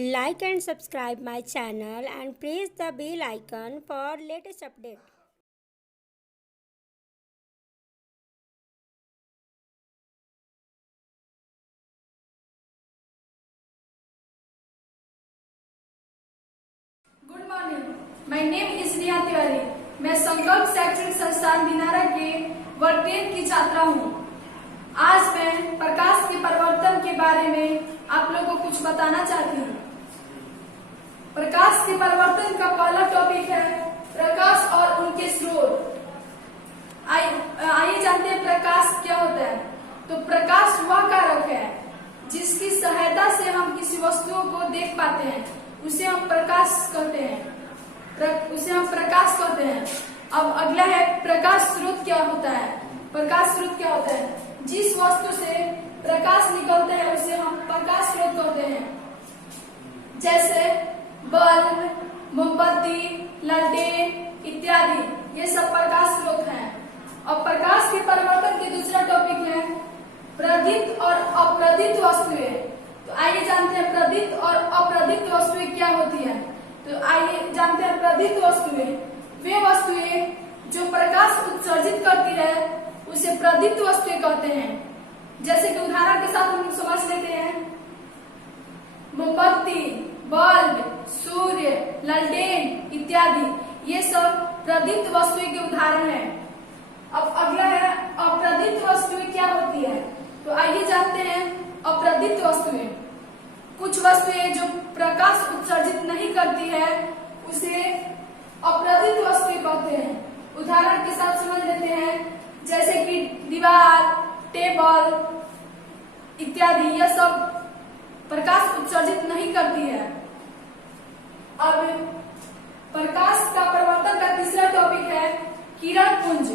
Like and subscribe my channel and press the bell icon for latest update. Good morning, my name is Riya Tiwari. मैं संकल्प शैक्षणिक संस्थान दिनारा के वर्ग 10 की छात्रा हूँ। आज मैं प्रकाश के परिवर्तन के बारे में आप लोगों को कुछ बताना चाहती हूँ। प्रकाश के परिवर्तन का पहला टॉपिक है प्रकाश और उनके स्रोत। आइए जानते हैं प्रकाश क्या होता है। तो प्रकाश वह कारक है जिसकी सहायता से हम किसी वस्तुओं को देख पाते हैं, उसे हम प्रकाश कहते हैं। अब अगला है प्रकाश स्रोत क्या होता है। प्रकाश स्रोत क्या होता है? जिस वस्तु से प्रकाश निकलता है उसे हम प्रकाश स्रोत कहते हैं। जैसे बल्ब, मोमबत्ती, लालटेन इत्यादि, ये सब प्रकाश स्रोत हैं। और प्रकाश के परिवर्तन के दूसरा टॉपिक है प्रदीप्त और अप्रदीप्त वस्तुएं। तो आइए जानते हैं प्रदीप्त और अप्रदीप्त वस्तुएं क्या होती है। तो आइए जानते हैं प्रदीप्त वस्तुएं। वे वस्तुएं जो प्रकाश उत्सर्जित करती है उसे प्रदीप्त वस्तुएं कहते हैं। जैसे कि उदाहरण के साथ हम लोग समझ लेते हैं, मोमबत्ती, बल्ब, सूर्य, लालटेन इत्यादि, ये सब प्रदीप्त वस्तुएं के उदाहरण हैं। अब अगला है अप्रदीप्त वस्तुएं क्या होती है। तो आइए जानते हैं अप्रदीप्त वस्तुएं। कुछ वस्तुएं जो प्रकाश उत्सर्जित नहीं करती है उसे अप्रदीप्त वस्तुएं कहते हैं। उदाहरण के साथ समझ लेते हैं, जैसे कि दीवार, टेबल इत्यादि, यह सब प्रकाश उत्सर्जित नहीं करती है। अब प्रकाश का परिवर्तन का तीसरा टॉपिक है किरण पुंज।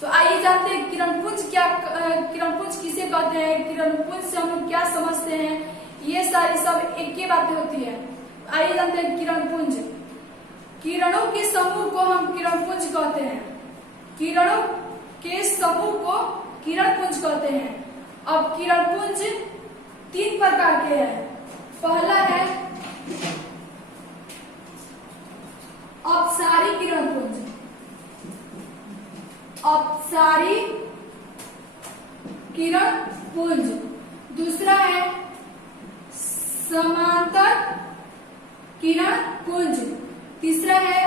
तो आइए जानते हैं किरण पुंज किसे कहते हैं, किरण पुंज से हम लोग क्या समझते हैं। ये सारी सब एक ही बातें होती है। आइए जानते हैं किरण पुंज। किरणों के समूह को हम किरण पुंज कहते हैं। किरणों के समूह को किरण पुंज कहते हैं। अब किरण पुंज 3 प्रकार के हैं। पहला है अपसारी किरण पुंज। अपसारी किरण पुंज। दूसरा है समांतर किरण पुंज। तीसरा है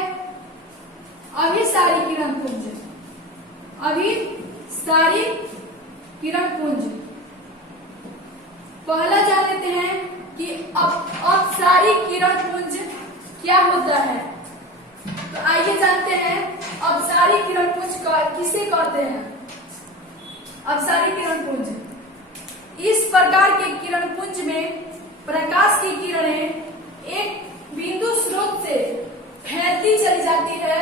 अभिसारी किरण पुंज। अभिसारी किरण पुंज। पहला जान लेते हैं कि अपसारी किरण पुंज क्या होता है। तो आइए जानते हैं अपसारी किरण पुंज किसे कहते हैं। अपसारी किरण पुंज इस प्रकार के किरण पुंज में प्रकाश की किरणें एक बिंदु स्रोत से फैलती चली जाती है,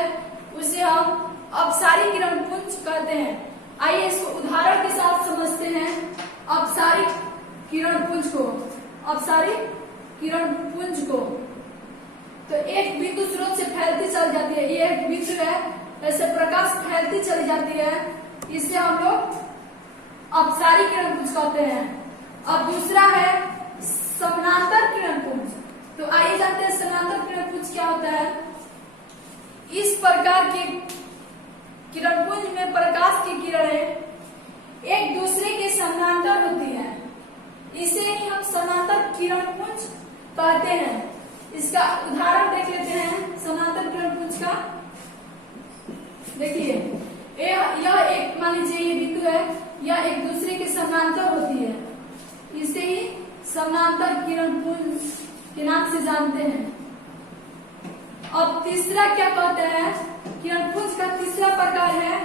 उसे हम अपसारी किरण पुंज कहते हैं। आइए इसको उदाहरण के साथ समझते हैं। अपसारी किरण पुंज को, अपसारी किरण पुंज को तो एक बिंदु स्रोत से फैलती चली जाती है। ये एक बिंदु है, ऐसे प्रकाश फैलती चली जाती है, इससे हम लोग अपसारी किरण पुंज कहते हैं। अब दूसरा है समानांतर किरण पुंज। तो आइए जानते हैं समानांतर किरण पुंज क्या होता है। इस प्रकार के किरण पुंज में प्रकाश की किरणें एक दूसरे के समानांतर होती है, इसे ही हम समानांतर किरण पुंज कहते हैं। इसका उदाहरण देख लेते हैं समानांतर किरण पुंज का। देखिए, यह एक, मान लीजिए ये बिंदु है, यह एक दूसरे के समानांतर होती है, इसे ही समानांतर किरण पुंज के नाम से जानते हैं। अब तीसरा क्या कहते हैं, किरण पुंज का तीसरा प्रकार है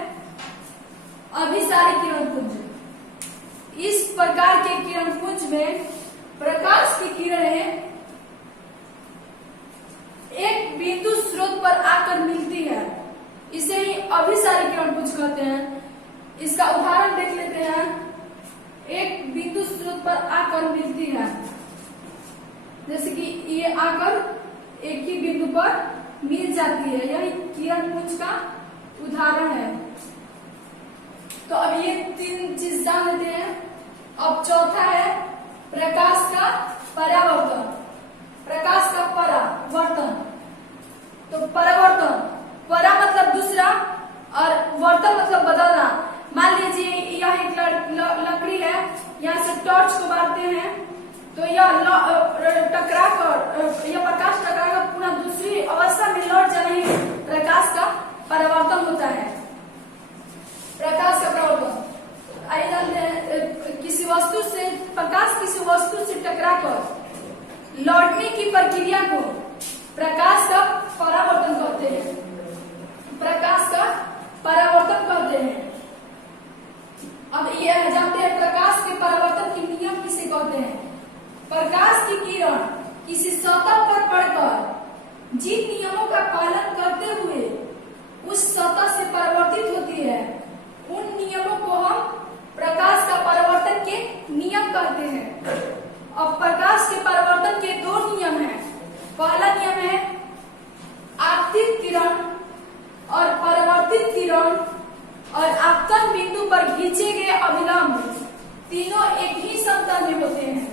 अभिसारी किरण पुंज। इस प्रकार के किरण पुंज में प्रकाश की किरणें एक बिंदु स्रोत पर आकर मिलती है, इसे ही अभिसारी किरण पुंज कहते हैं। इसका उदाहरण देख लेते हैं, एक बिंदु स्रोत पर आकर मिलती है, जैसे कि ये आकर एक ही बिंदु पर मिल जाती है, यही किरण पुंज का उदाहरण है। तो अब ये 3 चीज जान लेते हैं। अब चौथा है प्रकाश का परावर्तन। टकरा कर यह प्रकाश टकरा कर पुनः दूसरी अवस्था में लौट जाने ही प्रकाश का परावर्तन होता है। प्रकाश का परावर्तन आइए जानते हैं किसी वस्तु से प्रकाश किसी वस्तु से टकराकर लौटने की प्रक्रिया को प्रकाश का परावर्तन कहते हैं। प्रकाश का परावर्तन कहते हैं। अब ये जानते हैं प्रकाश के परावर्तन के नियम किसे कहते हैं। प्रकाश की किरण किसी सतह पर पड़कर जिन नियमों का पालन करते हुए उस सतह से परावर्तित होती है उन नियमों को हम प्रकाश का परावर्तन के नियम कहते हैं। अब प्रकाश के परावर्तन के दो नियम हैं। पहला नियम है आपतित किरण और परावर्तित किरण और आपतन बिंदु पर खींचे गए अभिलंब तीनों एक ही समतल में होते हैं।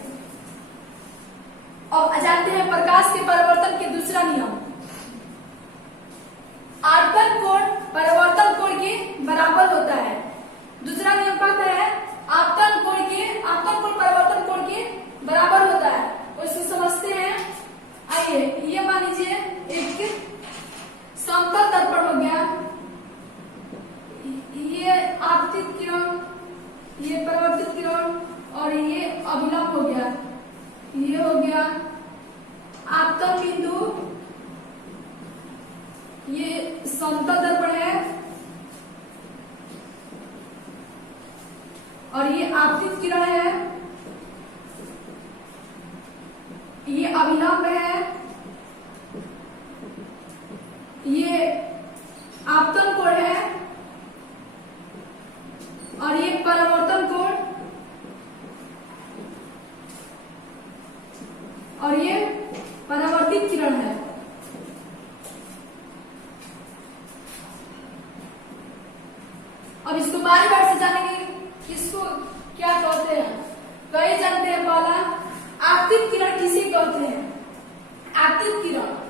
अब जानते हैं प्रकाश के परावर्तन के दूसरा नियम। आपतन कोण परावर्तन कोण के बराबर होता है। दूसरा नियम कहता है आपतन कोण परावर्तन कोण के बराबर होता है। तो इसे समझते हैं। आइए ये मान लीजिए एक समतल दर्पण हो गया, ये आपतित किरण, ये परावर्तित किरण और ये अभिलंब हो गया। ये हो गया आपतन बिंदु, ये समतल दर्पण है और ये आपतित किरण है, ये अभिलंब है, ये आपतन कोण है और ये परावर्तन कोण और ये परावर्तित किरण है। अब इसको बारी बारी से जानेंगे किसको क्या कहते हैं। कई जानते हैं पहला आपतित किरण किसे कहते हैं। आपतित किरण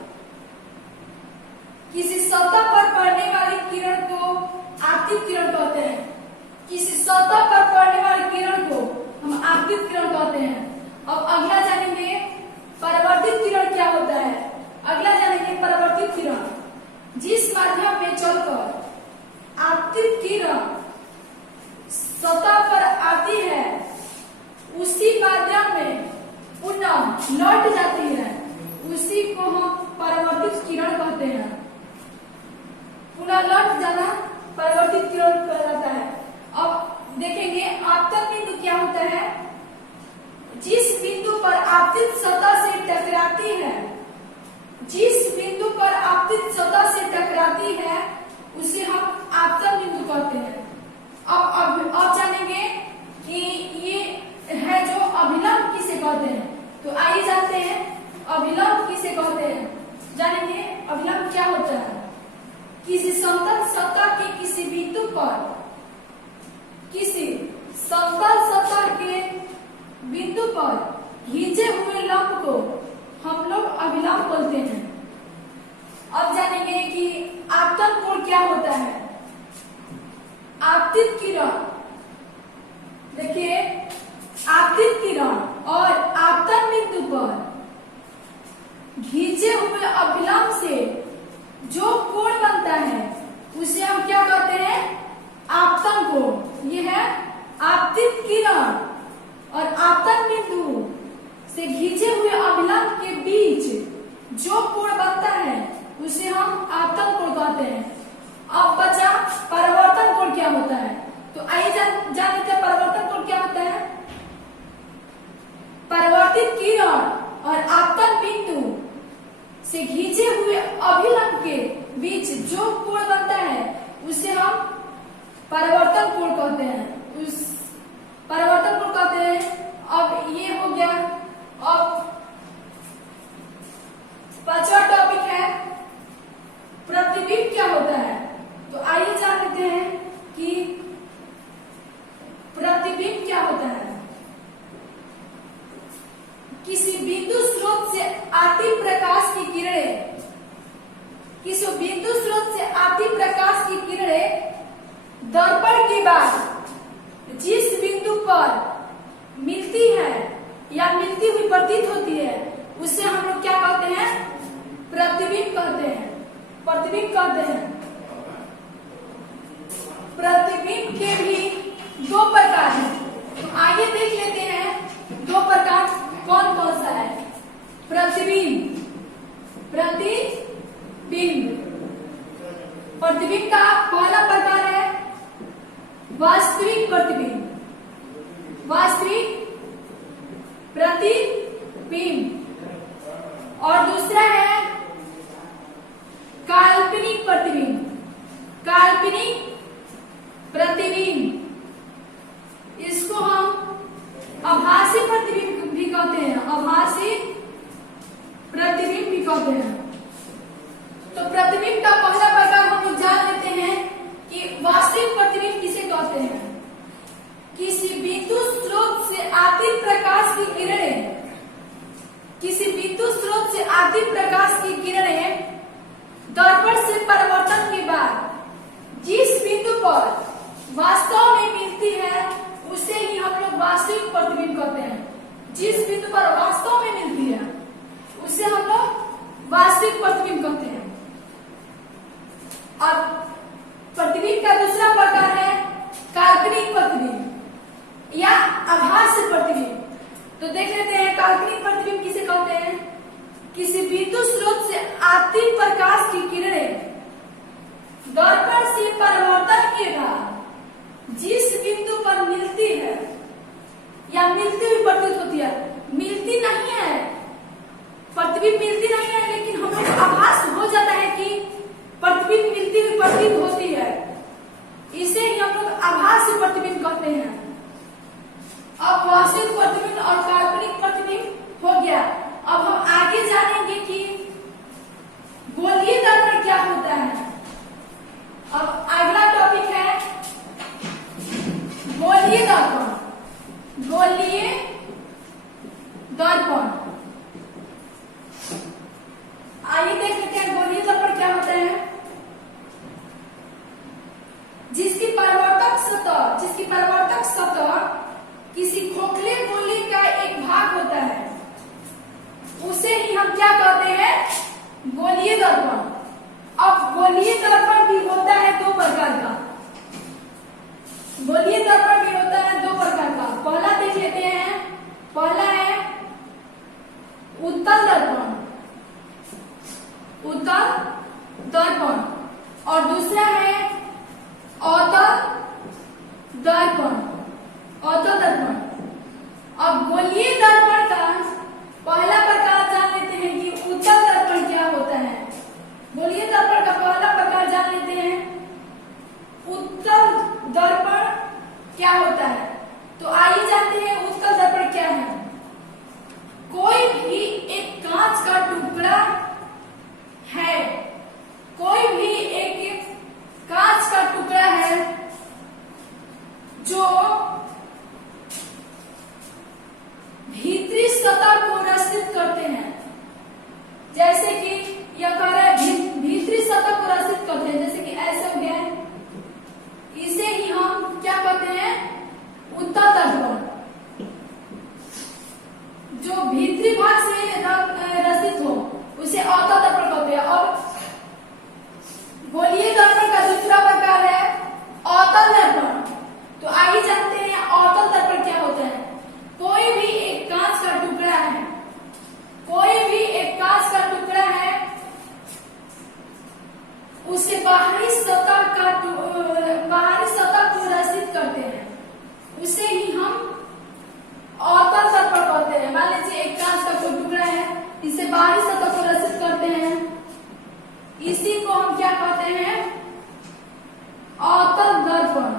किसी सतह पर पड़ने वाली किरण को आपतित किरण कहते हैं। किसी सतह पर पड़ने वाली किरण को हम आपतित किरण कहते हैं। अब अगला जानेंगे परावर्तित किरण क्या होता है। अगला जानेंगे परावर्तित किरण जिस माध्यम में चलकर आपतित किरण सतह पर आती है उसी माध्यम में पुनः लौट जाती है, उसी को हम परावर्तित किरण कहते हैं। पुनः लौट जाना परावर्तित किरण कहलाता है। अब देखेंगे आपतन बिंदु क्या होता है। जिस बिंदु पर आपतित सतह से टकराती है, जिस बिंदु पर आपतित सतह से टकराती है उसे हम आपतन बिंदु कहते हैं। अब जानेंगे कि ये है जो अभिलंब किसे कहते हैं। तो आइए जानते हैं अभिलंब किसे कहते हैं। जानेंगे अभिलंब क्या होता है। किसी समतल सतह के किसी बिंदु पर, किसी समतल सतह के बिंदु पर खींचे हुए लंब को हम लोग अभिलंब बोलते हैं। अब जानेंगे कि आपतन कोण क्या होता है। आपतित किरण, देखिए आपतित किरण और आपतन बिंदु पर खींचे हुए अभिलंब से जो कोण बनता है उसे हम क्या कहते हैं, आपतन कोण। यह है आपतित किरण और आपतन बिंदु से खींचे हुए अभिलंब के बीच जो कोण बनता है उसे हम आपतन कोण कहते हैं। अब बचा परावर्तन कोण क्या होता है। तो आइए जान लेते हैं परावर्तन कोण क्या होता है। परावर्तित किरण और आपतन बिंदु से खींचे हुए अभिलंब के बीच जो कोण बनता है उसे हम परावर्तन कोण कहते हैं। उस परावर्तन कोण कहते हैं। अब ये हो गया। अब पांचवा टॉपिक है प्रतिबिंब क्या होता है। तो आइए जान लेते हैं कि प्रतिबिंब क्या होता है। किसी बिंदु स्रोत से आती प्रकाश की किरणें, किसी बिंदु स्रोत से आती प्रकाश की किरणें दर्पण के बाद जिस बिंदु पर मिलती है या मिलती हुई प्रतीत होती है उसे हम लोग क्या कहते हैं? प्रतिबिंब कहते हैं। प्रतिबिंब कहते हैं। प्रतिबिंब के भी दो प्रकार हैं। तो आइए देख लेते हैं दो प्रकार कौन कौन सा है। प्रतिबिंब, प्रतिबिंब। प्रतिबिंब का पहला प्रकार है वास्तविक प्रतिबिंब। वास्तविक प्रतिबिंब। और दूसरा है काल्पनिक प्रतिबिंब। काल्पनिक प्रतिबिंब, इसको हम आभासी प्रतिबिंब भी कहते हैं। आभासी प्रतिबिंब भी कहते हैं। तो प्रतिबिंब का पहला प्रकार हम लोग जान लेते हैं कि वास्तविक प्रतिबिंब किसे कहते हैं। किसी बिंदु स्रोत से आती प्रकाश की किरणें, किसी बिंदु स्रोत से आती प्रकाश की किरणें दर्पण से परावर्तन के बाद जिस बिंदु पर वास्तव में मिलती है उसे ही हम लोग वास्तविक प्रतिबिंब कहते हैं। जिस बिंदु पर वास्तव में मिलती है उसे हम लोग वास्तविक प्रतिबिंब कहते हैं। अब प्रतिबिंब का दूसरा प्रकार है काल्पनिक प्रतिबिंब या आभासी प्रतिबिंब। तो देख लेते हैं काल्पनिक प्रतिबिंब किसे कहते हैं। किसी बिंदु स्रोत से आती प्रकाश की किरणें दर्पण से परावर्तन के बाद जिस बिंदु पर मिलती है या मिलती हुई प्रतीत होती है, मिलती नहीं है, प्रतिबिंब मिलती नहीं है, लेकिन हमें आभास हो जाता है कि प्रतिबिंब मिलती हुई प्रतीत होती है, इसे ही हम लोग आभासी प्रतिबिंब कहते हैं। अब वास्तविक प्रतिबिंब और काल्पनिक प्रतिबिंब हो गया। अब हम आगे जानेंगे कि गोलीय दर्पण क्या होता है। अब अगला टॉपिक है गोलीय दर्पण। गोलीय दर्पण, आइए देख लेते हैं गोलीय दर्पण क्या होता है। जिसकी परावर्तक सतह किसी खोखले गोले का एक भाग होता है उसे ही हम क्या कहते हैं? गोलीय दर्पण। अब गोलीय दर्पण भी होता है दो प्रकार का। गोलीय दर्पण भी होता है दो प्रकार का। पहला देख लेते हैं। पहला है उत्तल दर्पण, उत्तल दर्पण। और दूसरा है अवतल दर्पण, अवतल दर्पण। अब गोलीय दर्पण का पहला प्रकार जान लेते हैं कि उत्तल दर्पण क्या होता है। गोलीय दर्पण का पहला प्रकार जान लेते हैं, उत्तल दर्पण क्या होता है। तो आइए जानते हैं उत्तल दर्पण क्या है। कोई भी एक कांच का टुकड़ा है, कोई भी एक कांच का टुकड़ा है जो भीतरी सतह को रसित करते हैं। जैसे कि यह कह रहा है भीतरी सतह को रसित करते हैं, जैसे कि ऐसे हो गया है, इसे ही हम क्या कहते हैं? उत्तल दर्पण। जो भीतरी भाग से रसित हो उसे अवतल दर्पण कहते हैं। और गोलीय दर्पण का दूसरा प्रकार है अवतल दर्पण। तो आइए जानते हैं अवतल दर्पण क्या होता है। कोई भी एक कांच का टुकड़ा है, कोई भी एक कांच का टुकड़ा है, उसे बाहरी सतह को रसित करते हैं, उसे ही हम अवतल दर्पण कहते हैं। मान लीजिए एक कांच का कोई टुकड़ा है, इसे बाहरी सतह को रसित करते हैं, इसी को हम क्या कहते हैं? अवतल दर्पण,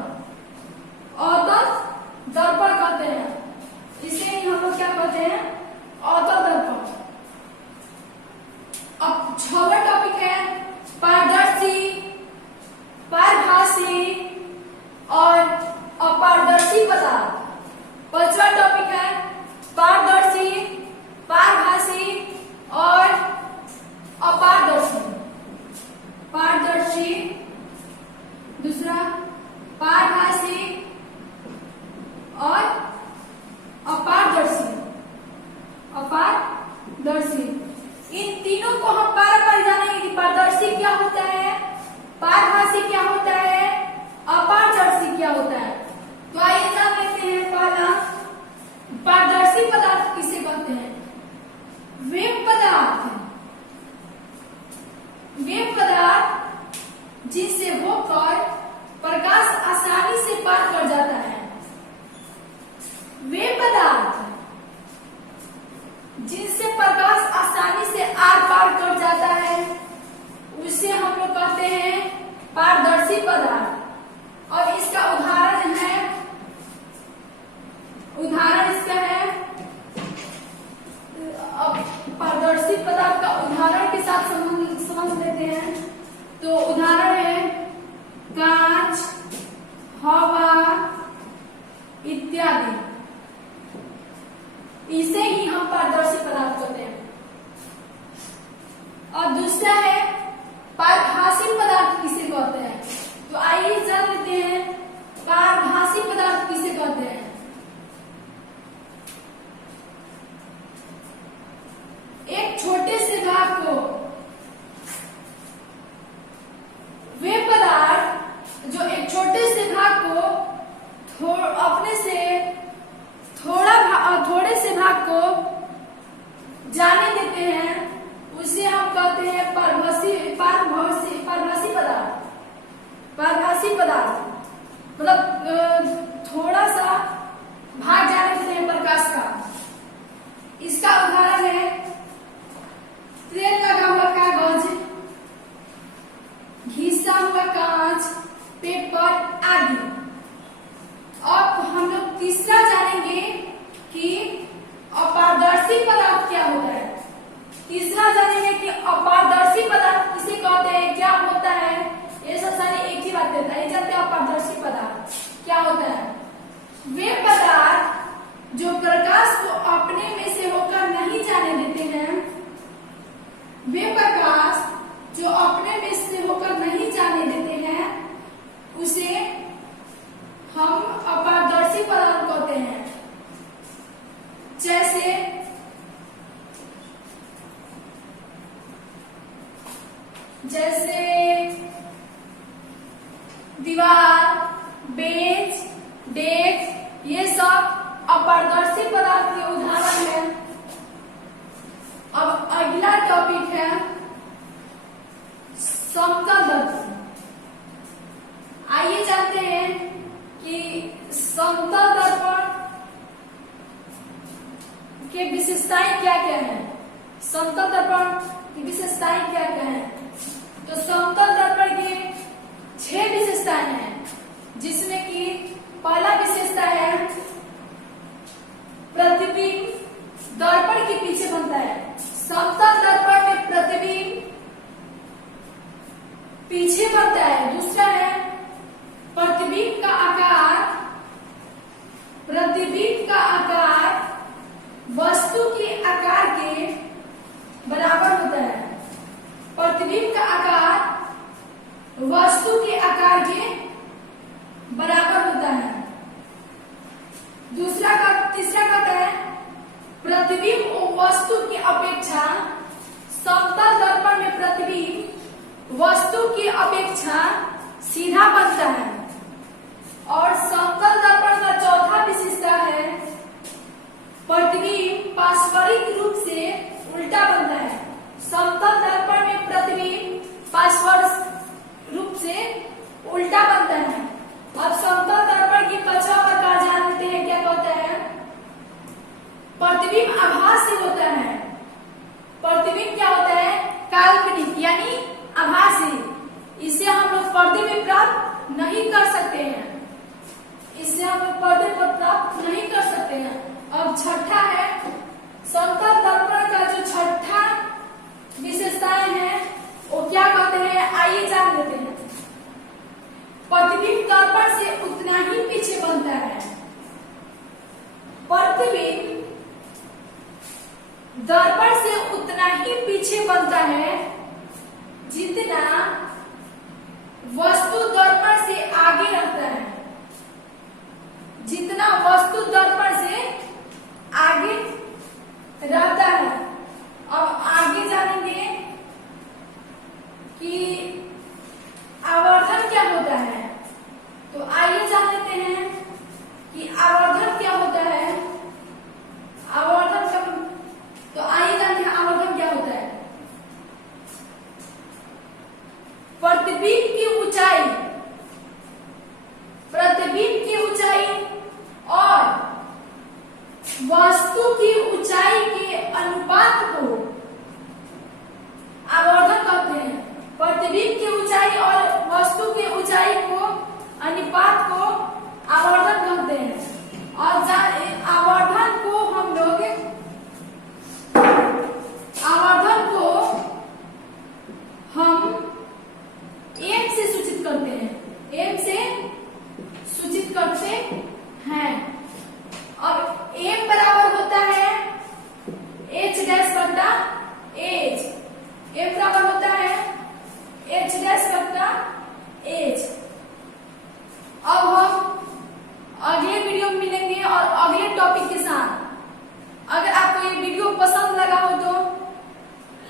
अवतल दर्पण कहते हैं। इसे ही हम लोग क्या कहते हैं? अवतल दर्पण। अब छठवां टॉपिक है पारदर्शी, पारभासी और अपारदर्शी पदार्थ। पांचवा टॉपिक है पारदर्शी, पारभासी और पारदर्शी पदार्थ का उदाहरण के साथ समझ लेते हैं। तो उदाहरण है कांच, हवा इत्यादि। इसे ही हम पारदर्शी पदार्थ कहते हैं। और दूसरा है पारभासी पदार्थ किसे कहते हैं। तो आइए जान लेते हैं पारभासी पदार्थ किसे कहते हैं। एक छोटे से भाग को, वे पदार्थ जो एक छोटे से भाग को अपने से थोड़े से भाग को जाने देते हैं, उसे हम कहते हैं पारभासी पदार्थ। पारभासी पदार्थ मतलब थोड़ा सा भाग जाने देते हैं प्रकाश का। इसका उदाहरण है तेल लगा हुआ कागज, घिसा हुआ कांच, पेपर आदि। अब हम लोग तीसरा जानेंगे कि अपारदर्शी पदार्थ क्या होता है। तीसरा जानेंगे कि अपारदर्शी पदार्थ किसे कहते हैं, क्या होता है। ये सब सारे एक ही बात कहता है। जानते हैं अपारदर्शी पदार्थ क्या होता है। वे पदार्थ जो प्रकाश को अपने में से होकर नहीं जाने देते हैं, वे प्रकाश जो अपने में से होकर नहीं जाने देते हैं, उसे हम अपारदर्शी पदार्थ कहते हैं। जैसे दीवार, बेंच, डेस्क, ये सब अपारदर्शी पदार्थ के उदाहरण हैं। अब अगला टॉपिक है समतल दर्पण। आइए जानते हैं कि समतल दर्पण के विशेषताएं क्या क्या है। समतल दर्पण की विशेषताएं क्या क्या है। तो समतल दर्पण की 6 विशेषताएं हैं, जिसमें कि पहला विशेषता है प्रतिबिंब दर्पण के पीछे बनता है। समतल दर्पण में प्रतिबिंब पीछे बनता है। दूसरा है प्रतिबिंब का आकार वस्तु के आकार के बराबर होता है। प्रतिबिंब का आकार वस्तु के आकार के बराबर होता है। तीसरा कहता है प्रतिबिंब वस्तु की अपेक्षा, समतल दर्पण में प्रतिबिंब वस्तु की अपेक्षा सीधा बनता है। और समतल दर्पण का चौथा विशेषता है प्रतिबिंब पार्श्विक रूप से उल्टा बनता है। समतल दर्पण में प्रतिबिंब पार्श्विक रूप से उल्टा बनता है। अब समतल दर्पण की पांचवा प्रकार जान लेते हैं क्या कहता है। प्रतिबिंब आभासी होता है। प्रतिबिंब क्या होता है, काल्पनिक यानी आभासी। इसे हम लोग पर्दे में प्राप्त नहीं कर सकते हैं। इससे हम लोग पर्दे पर प्राप्त नहीं कर सकते हैं। अब छठा है समतल दर्पण का जो छठा विशेषताएं हैं वो क्या कहते हैं, आइए जान लेते हैं। प्रतिबिंब दर्पण से उतना ही पीछे बनता है। प्रतिबिंब दर्पण से उतना ही पीछे बनता है जितना वस्तु दर्पण से आगे रहता है। जितना वस्तु दर्पण से आगे रहता है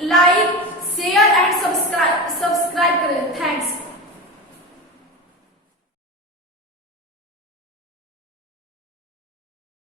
लाइक शेयर एंड सब्सक्राइब करें। थैंक्स।